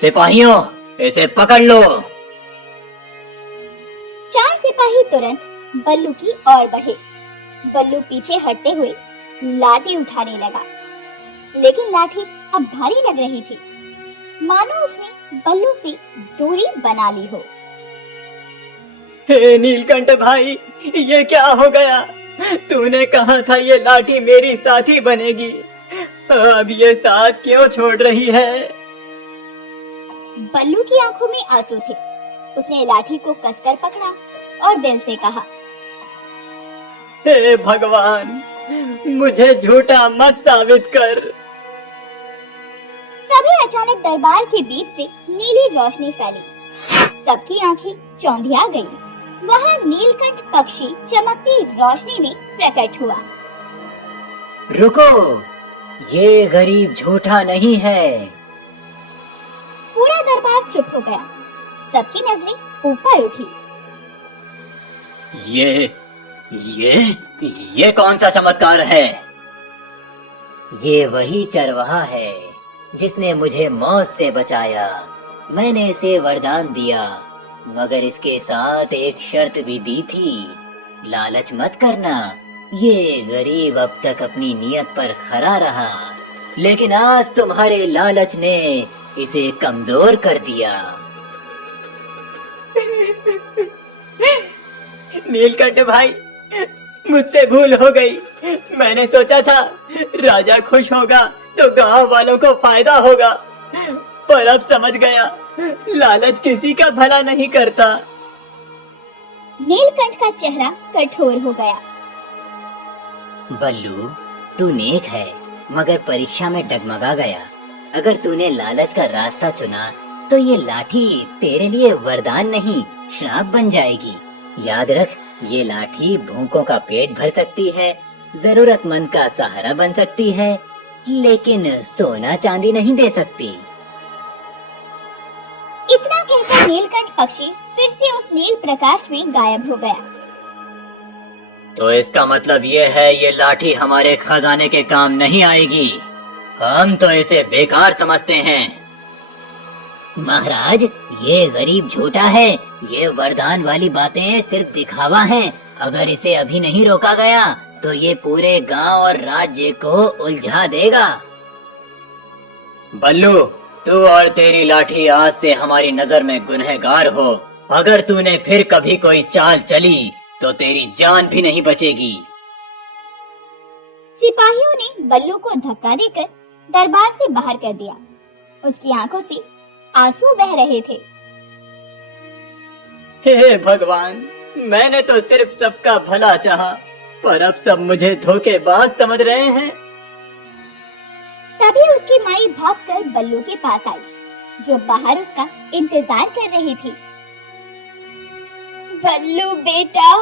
सिपाहियों, इसे पकड़ लो। चार सिपाही तुरंत बल्लू की ओर बढ़े। बल्लू पीछे हटते हुए लाठी उठाने लगा, लेकिन लाठी अब भारी लग रही थी, मानो उसने बल्लू से दूरी बना ली हो। हे नीलकंठ भाई, ये क्या हो गया? तूने कहा था ये लाठी मेरी साथी बनेगी, अब ये साथ क्यों छोड़ रही है? बल्लू की आंखों में आंसू थे। उसने लाठी को कसकर पकड़ा और दिल से कहा, हे भगवान, मुझे झूठा मत साबित कर। तभी अचानक दरबार के बीच से नीली रोशनी फैली। सबकी आंखें चौंधिया गईं। वहां नीलकंठ पक्षी चमकती रोशनी में प्रकट हुआ। रुको, ये गरीब झूठा नहीं है। पूरा दरबार चुप हो गया। सबकी नजरें ऊपर उठी। ये कौन सा चमत्कार है? ये वही चरवाहा है जिसने मुझे मौत से बचाया। मैंने इसे वरदान दिया, मगर इसके साथ एक शर्त भी दी थी, लालच मत करना। ये गरीब अब तक अपनी नियत पर खरा रहा, लेकिन आज तुम्हारे लालच ने इसे कमजोर कर दिया। नीलकंठ भाई, मुझसे भूल हो गई। मैंने सोचा था राजा खुश होगा तो गांव वालों को फायदा होगा, पर अब समझ गया लालच किसी का भला नहीं करता। नीलकंठ का चेहरा कठोर हो गया। बल्लू, तू नेक है, मगर परीक्षा में डगमगा गया। अगर तूने लालच का रास्ता चुना तो ये लाठी तेरे लिए वरदान नहीं, श्राप बन जाएगी। याद रख, ये लाठी भूखों का पेट भर सकती है, जरूरतमंद का सहारा बन सकती है, लेकिन सोना चांदी नहीं दे सकती। इतना कहकर नीलकंठ पक्षी फिर से उस नील प्रकाश में गायब हो गया। तो इसका मतलब ये है ये लाठी हमारे खजाने के काम नहीं आएगी। हम तो इसे बेकार समझते हैं। महाराज, ये गरीब झूठा है। ये वरदान वाली बातें सिर्फ दिखावा हैं। अगर इसे अभी नहीं रोका गया तो ये पूरे गांव और राज्य को उलझा देगा। बल्लू, तू और तेरी लाठी आज से हमारी नजर में गुनहगार हो। अगर तूने फिर कभी कोई चाल चली तो तेरी जान भी नहीं बचेगी। सिपाहियों ने बल्लू को धक्का देकर दरबार से बाहर कर दिया। उसकी आंखों से आंसू बह रहे थे। हे भगवान, मैंने तो सिर्फ सबका भला चाहा, पर अब सब मुझे धोखेबाज समझ रहे हैं। तभी उसकी माई भागकर बल्लू के पास आई, जो बाहर उसका इंतजार कर रही थी। बल्लू बेटा,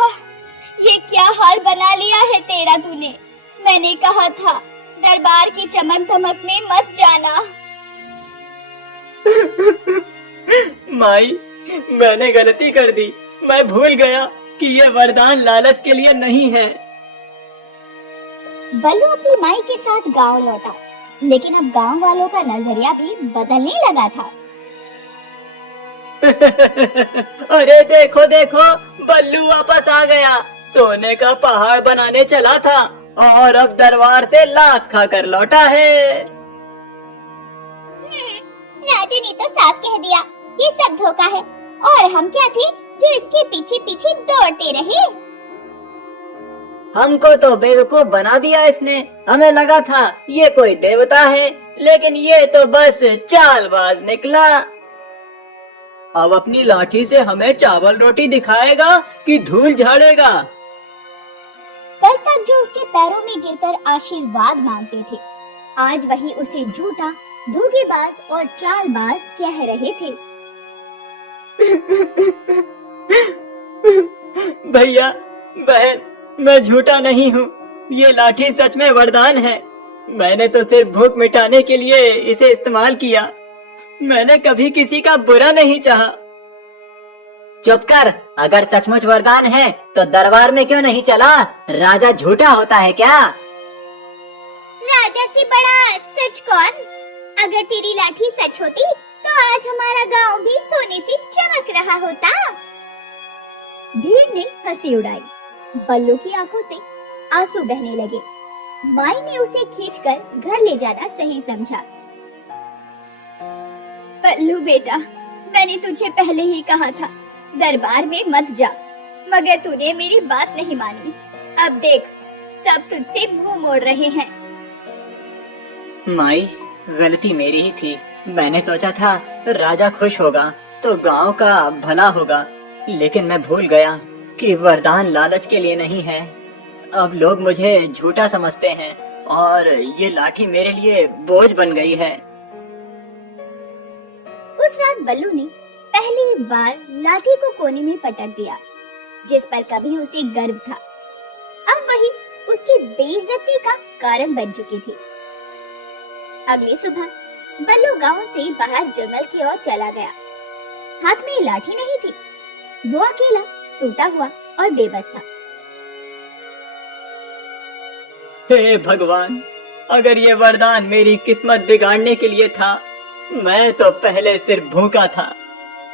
ये क्या हाल बना लिया है तेरा तूने। मैंने कहा था दरबार की चमक धमक में मत जाना। माई, मैंने गलती कर दी। मैं भूल गया कि ये वरदान लालच के लिए नहीं है। बल्लू अपनी माई के साथ गांव लौटा, लेकिन अब गांव वालों का नजरिया भी बदलने लगा था। अरे देखो देखो, बल्लू वापस आ गया। सोने का पहाड़ बनाने चला था और अब दरबार से लात खाकर लौटा है। राजा ने तो साफ कह दिया, ये सब धोखा है, और हम क्या थे जो इसके पीछे पीछे दौड़ते रहे। हमको तो बेवकूफ बना दिया इसने। हमें लगा था ये कोई देवता है, लेकिन ये तो बस चालबाज निकला। अब अपनी लाठी से हमें चावल रोटी दिखाएगा कि धूल झाड़ेगा। कल तक जो उसके पैरों में गिरकर आशीर्वाद मांगते थे, आज वही उसे झूठा, धोखेबाज और चालबाज कह रहे थे। भैया, बहन, मैं झूठा नहीं हूँ। ये लाठी सच में वरदान है। मैंने तो सिर्फ भूख मिटाने के लिए इसे इस्तेमाल किया। मैंने कभी किसी का बुरा नहीं चाहा। चुप कर। अगर सचमुच वरदान है तो दरबार में क्यों नहीं चला? राजा झूठा होता है क्या? से बड़ा सच कौन? अगर तेरी लाठी सच होती तो आज हमारा गांव भी सोने से चमक रहा होता। भीड़ ने हंसी उड़ाई। बल्लू की आंखों से आंसू बहने लगे। माई ने उसे खींचकर घर ले जाना सही समझा। बल्लू बेटा, मैंने तुझे पहले ही कहा था दरबार में मत जा, मगर तूने मेरी बात नहीं मानी। अब देख, सब तुझसे मुंह मोड़ रहे हैं। माई, गलती मेरी ही थी। मैंने सोचा था राजा खुश होगा तो गांव का भला होगा, लेकिन मैं भूल गया कि वरदान लालच के लिए नहीं है। अब लोग मुझे झूठा समझते हैं और ये लाठी मेरे लिए बोझ बन गई है। उस रात बल्लू ने पहली बार लाठी को कोने में पटक दिया, जिस पर कभी उसे गर्व था। अब वही उसकी बेइज्जती का कारण बन चुकी थी। अगली सुबह बल्लू गांव से बाहर जंगल की ओर चला गया। हाथ में लाठी नहीं थी। वो अकेला, टूटा हुआ और बेबस था। हे भगवान, अगर ये वरदान मेरी किस्मत बिगाड़ने के लिए था, मैं तो पहले सिर्फ भूखा था,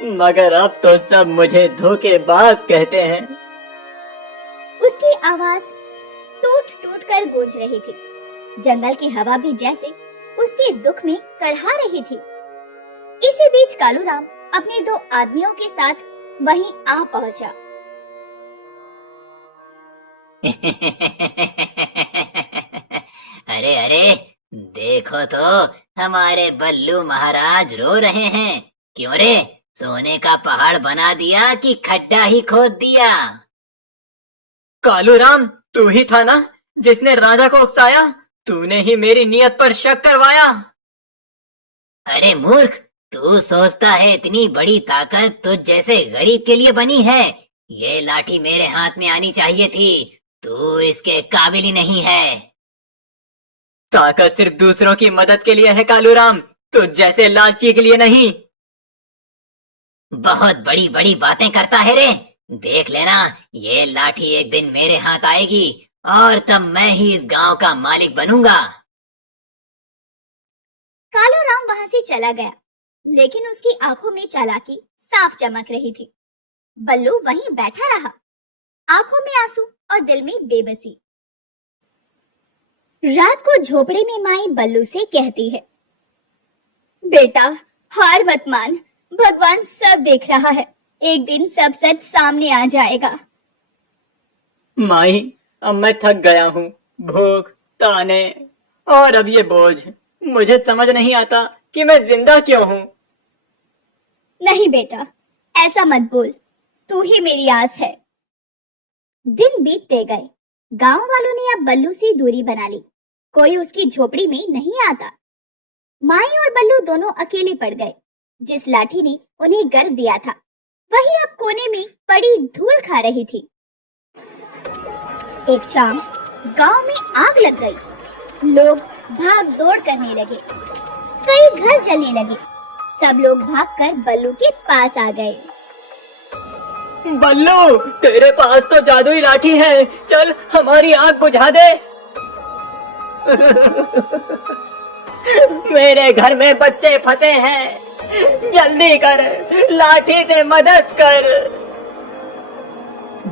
मगर अब तो सब मुझे धोखेबाज कहते हैं। उसकी आवाज टूट टूट कर गूंज रही थी। जंगल की हवा भी जैसे उसके दुख में करहा रही थी। इसी बीच कालूराम अपने 2 आदमियों के साथ वहीं आ पहुंचा। अरे अरे, देखो तो हमारे बल्लू महाराज रो रहे हैं। क्यों रे, सोने का पहाड़ बना दिया कि खड्डा ही खोद दिया? कालूराम, तू ही था ना जिसने राजा को उकसाया? तूने ही मेरी नीयत पर शक करवाया। अरे मूर्ख, तू सोचता है इतनी बड़ी ताकत तुझ जैसे गरीब के लिए बनी है? ये लाठी मेरे हाथ में आनी चाहिए थी। तू इसके काबिल ही नहीं है। ताकत सिर्फ दूसरों की मदद के लिए है कालूराम, तुझ जैसे लालची के लिए नहीं। बहुत बड़ी बड़ी बातें करता है रे। देख लेना, ये लाठी एक दिन मेरे हाथ आएगी और तब मैं ही इस गांव का मालिक बनूंगा। कालूराम वहां से चला गया, लेकिन उसकी आंखों में चालाकी साफ चमक रही थी। बल्लू वहीं बैठा रहा, आंखों में आंसू और दिल में बेबसी। रात को झोपड़े में माई बल्लू से कहती है, बेटा, हार मत मान, भगवान सब देख रहा है। एक दिन सब सच सामने आ जाएगा। माई, अब मैं थक गया हूँ। भूख, ताने और अब ये बोझ। मुझे समझ नहीं आता कि मैं जिंदा क्यों हूँ। नहीं बेटा, ऐसा मत बोल, तू ही मेरी आस है। दिन बीतते गए। गांव वालों ने अब बल्लू से दूरी बना ली। कोई उसकी झोपड़ी में नहीं आता। माई और बल्लू दोनों अकेले पड़ गए। जिस लाठी ने उन्हें गर्व दिया था, वही अब कोने में पड़ी धूल खा रही थी। एक शाम गांव में आग लग गई। लोग भाग दौड़ करने लगे। कई घर जलने लगे। सब लोग भागकर बल्लू के पास आ गए। बल्लू, तेरे पास तो जादुई लाठी है, चल हमारी आग बुझा दे। मेरे घर में बच्चे फंसे हैं, जल्दी कर, लाठी से मदद कर।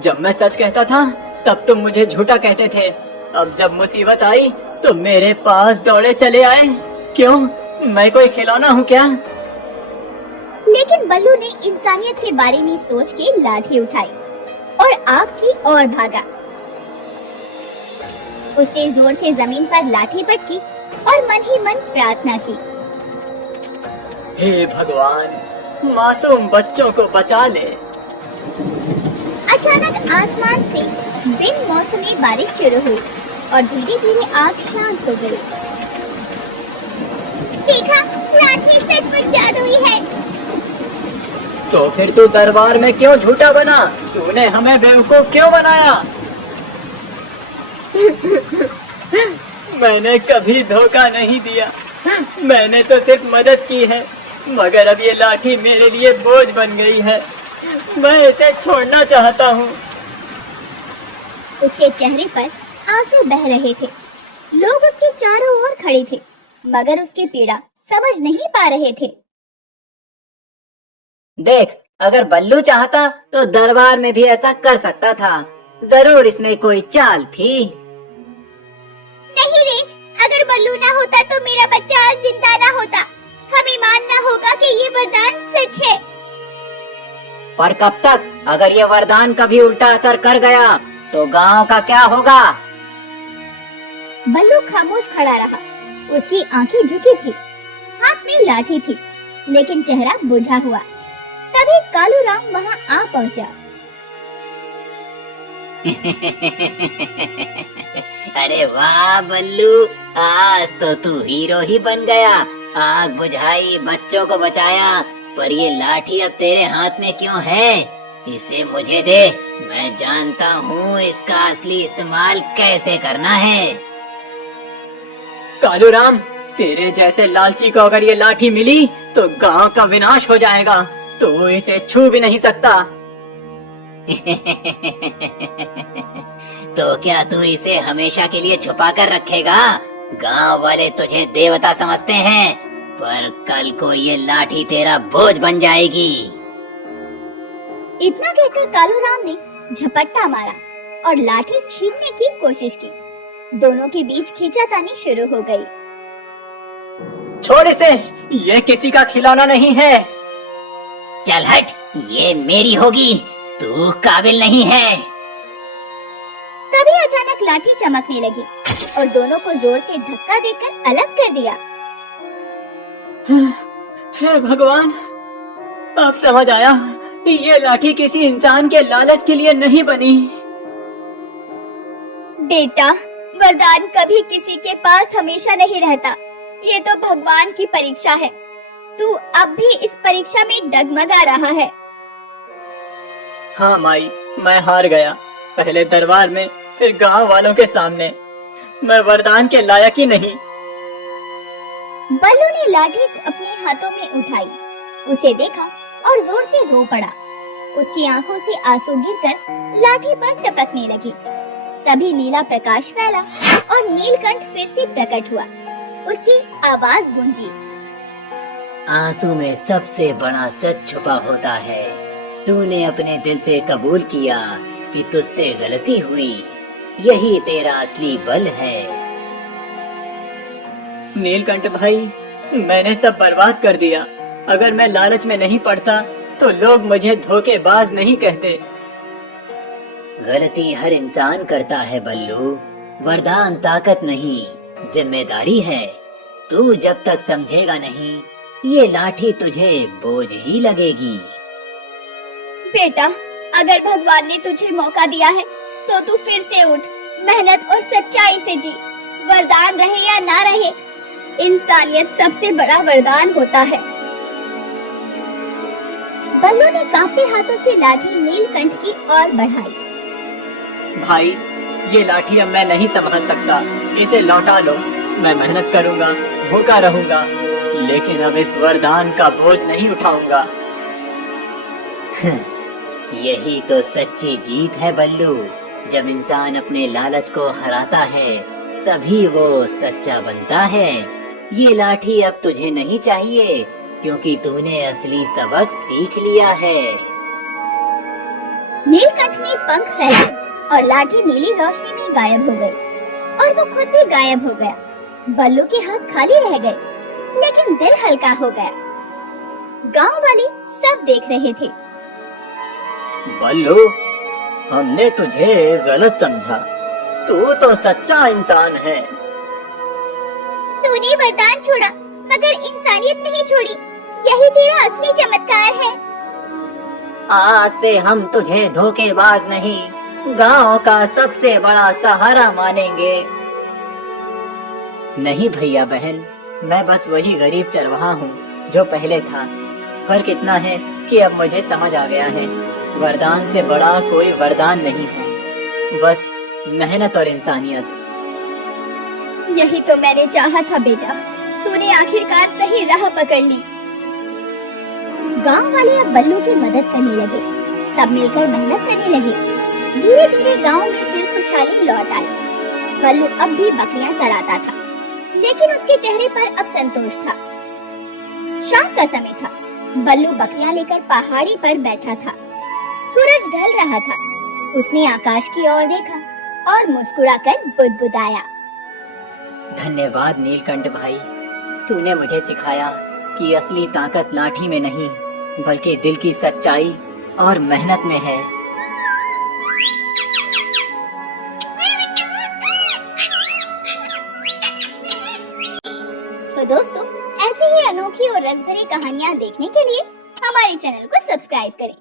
जब मैं सच कहता था तब तुम मुझे झूठा कहते थे। अब जब मुसीबत आई तो मेरे पास दौड़े चले आए। क्यों, मैं कोई खिलौना हूँ क्या? लेकिन बल्लू ने इंसानियत के बारे में सोच के लाठी उठाई और आग की ओर भागा। उसने जोर से जमीन पर लाठी पटकी और मन ही मन प्रार्थना की, हे भगवान, मासूम बच्चों को बचा ले। अचानक आसमान से बिन मौसमी बारिश शुरू हुई और धीरे धीरे आग शांत हो गई। देखा, लाठी सचमुच जादुई है। तो फिर तू दरबार में क्यों झूठा बना? तूने हमें बेवकूफ क्यों बनाया? मैंने कभी धोखा नहीं दिया, मैंने तो सिर्फ मदद की है, मगर अब ये लाठी मेरे लिए बोझ बन गई है। मैं इसे छोड़ना चाहता हूँ। उसके चेहरे पर आंसू बह रहे थे। लोग उसके चारों ओर खड़े थे, मगर उसकी पीड़ा समझ नहीं पा रहे थे। देख, अगर बल्लू चाहता तो दरबार में भी ऐसा कर सकता था। जरूर इसमें कोई चाल थी। नहीं रे, अगर बल्लू ना होता तो मेरा बच्चा आज जिंदा ना होता। हमें मानना होगा कि ये वरदान सच है। पर कब तक? अगर ये वरदान कभी उल्टा असर कर गया तो गांव का क्या होगा? बल्लू खामोश खड़ा रहा। उसकी आंखें झुकी थी, हाथ में लाठी थी, लेकिन चेहरा बुझा हुआ। तभी कालू राम वहाँ आ पहुँचा। अरे वाह बल्लू, आज तो तू हीरो ही बन गया। आग बुझाई, बच्चों को बचाया, पर ये लाठी अब तेरे हाथ में क्यों है? इसे मुझे दे, मैं जानता हूँ इसका असली इस्तेमाल कैसे करना है। कालू राम, तेरे जैसे लालची को अगर ये लाठी मिली तो गांव का विनाश हो जाएगा। तू इसे छू भी नहीं सकता। तो क्या तू इसे हमेशा के लिए छुपा कर रखेगा? गांव वाले तुझे देवता समझते हैं, पर कल को ये लाठी तेरा बोझ बन जाएगी। इतना कहकर कालू राम ने झपट्टा मारा और लाठी छीनने की कोशिश की। दोनों के बीच खींचातानी शुरू हो गई। छोड़ इसे, ये किसी का खिलौना नहीं है। चल हट, ये मेरी होगी, तू काबिल नहीं है। तभी अचानक लाठी चमकने लगी और दोनों को जोर से धक्का देकर अलग कर दिया। हे भगवान, अब समझ आया, ये लाठी किसी इंसान के लालच के लिए नहीं बनी। बेटा, वरदान कभी किसी के पास हमेशा नहीं रहता। ये तो भगवान की परीक्षा है। तू अब भी इस परीक्षा में डगमगा रहा है। हाँ माई, मैं हार गया। पहले दरबार में, फिर गांव वालों के सामने। मैं वरदान के लायक ही नहीं। बल्लू ने लाठी अपने हाथों में उठाई, उसे देखा और जोर से रो पड़ा। उसकी आंखों से आंसू गिरकर लाठी पर टपकने लगे। तभी नीला प्रकाश फैला और नीलकंठ फिर से प्रकट हुआ। उसकी आवाज गूंजी। आंसू में सबसे बड़ा सच छुपा होता है। तूने अपने दिल से कबूल किया कि तुझसे गलती हुई। यही तेरा असली बल है। नीलकंठ भाई, मैंने सब बर्बाद कर दिया। अगर मैं लालच में नहीं पड़ता तो लोग मुझे धोखेबाज नहीं कहते। गलती हर इंसान करता है बल्लू। वरदान ताकत नहीं, जिम्मेदारी है। तू जब तक समझेगा नहीं, ये लाठी तुझे बोझ ही लगेगी। बेटा, अगर भगवान ने तुझे मौका दिया है तो तू फिर से उठ, मेहनत और सच्चाई से जी। वरदान रहे या ना रहे, इंसानियत सबसे बड़ा वरदान होता है। बल्लू ने कांपते हाथों से लाठी नीलकंठ की ओर बढ़ाई। भाई, ये लाठी अब मैं नहीं संभाल सकता। इसे लौटा लो। मैं मेहनत करूंगा, भूखा रहूंगा, लेकिन अब इस वरदान का बोझ नहीं उठाऊंगा। यही तो सच्ची जीत है बल्लू। जब इंसान अपने लालच को हराता है, तभी वो सच्चा बनता है। ये लाठी अब तुझे नहीं चाहिए, क्योंकि तूने असली सबक सीख लिया है। नीलकंठ ने पंख फैलाए और लाठी नीली रोशनी में गायब हो गई और वो खुद भी गायब हो गया। बल्लू के हाथ खाली रह गए, लेकिन दिल हल्का हो गया। गांव वाले सब देख रहे थे। बल्लू, हमने तुझे गलत समझा। तू तो सच्चा इंसान है। तूने वरदान छोड़ा, मगर इंसानियत नहीं छोड़ी। यही तेरा असली चमत्कार है। आज से हम तुझे धोखेबाज नहीं, गांव का सबसे बड़ा सहारा मानेंगे। नहीं भैया बहन, मैं बस वही गरीब चरवाहा हूँ जो पहले था। फर्क इतना है कि अब मुझे समझ आ गया है, वरदान से बड़ा कोई वरदान नहीं है, बस मेहनत और इंसानियत। यही तो मैंने चाहा था बेटा, तूने आखिरकार सही राह पकड़ ली। गांव वाले अब बल्लू की मदद करने लगे। सब मिलकर मेहनत करने लगे। धीरे धीरे गांव में फिर खुशहाली लौट आई। बल्लू अब भी बकरियां चराता था, लेकिन उसके चेहरे पर अब संतोष था। शाम का समय था। बल्लू बकरियां लेकर पहाड़ी पर बैठा था। सूरज ढल रहा था। उसने आकाश की ओर देखा और मुस्कुराकर बुदबुदाया। धन्यवाद नीलकंठ भाई, तूने मुझे सिखाया कि असली ताकत लाठी में नहीं बल्कि दिल की सच्चाई और मेहनत में है। तो दोस्तों, ऐसी ही अनोखी और रसभरी कहानियां देखने के लिए हमारे चैनल को सब्सक्राइब करें।